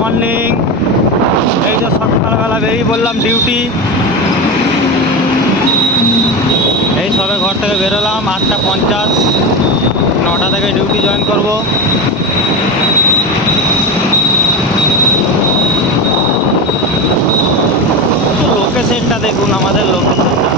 Morning. এই যে সকালবেলা বেরিয়ে বললাম ডিউটি। এই সবে ঘর থেকে বেরোলাম 8:50, 9টা থেকে ডিউটি জয়েন করব। লোকেশনটা দেখুন, আমাদের লোকেশনটা।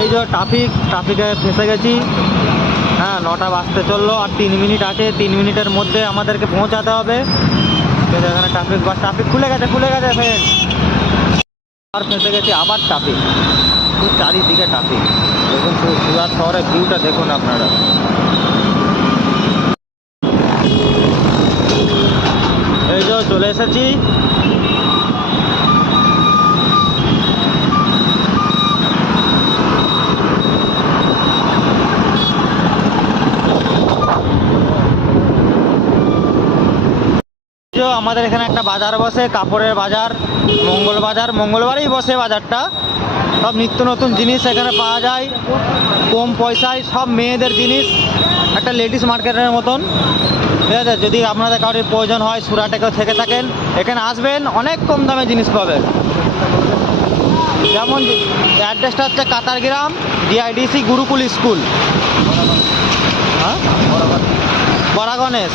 এই যে ট্রাফিকে ফেঁসে গেছি। হ্যাঁ, 9টা বাজতে চললো, আর 3 মিনিট আছে। 3 মিনিটের মধ্যে আমাদেরকে পৌঁছাতে হবে। এখানে ট্রাফিক খুলে গেছে ফ্রেন্ড। আর ফেঁসে গেছি, আবার ট্রাফিক। চারিদিকে ট্রাফিক। দেখুন সুরাট শহরের ভিউটা দেখুন আপনারা। এই যে চলে এসেছি। আমাদের এখানে একটা বাজার বসে, কাপড়ের বাজার, মঙ্গলবারই বসে বাজারটা। সব নিত্য নতুন জিনিস এখানে পাওয়া যায় কম পয়সায়, সব মেয়েদের জিনিস, একটা লেডিস মার্কেটের মতন। ঠিক আছে, যদি আপনাদের কারোর প্রয়োজন হয়, সুরাটে কেউ থেকে থাকেন, এখানে আসবেন, অনেক কম দামে জিনিস পাবেন। যেমন অ্যাড্রেসটা হচ্ছে কাতারগ্রাম, ডিআইডিসি গুরুকুল স্কুল, হ্যাঁ, বড় গণেশ।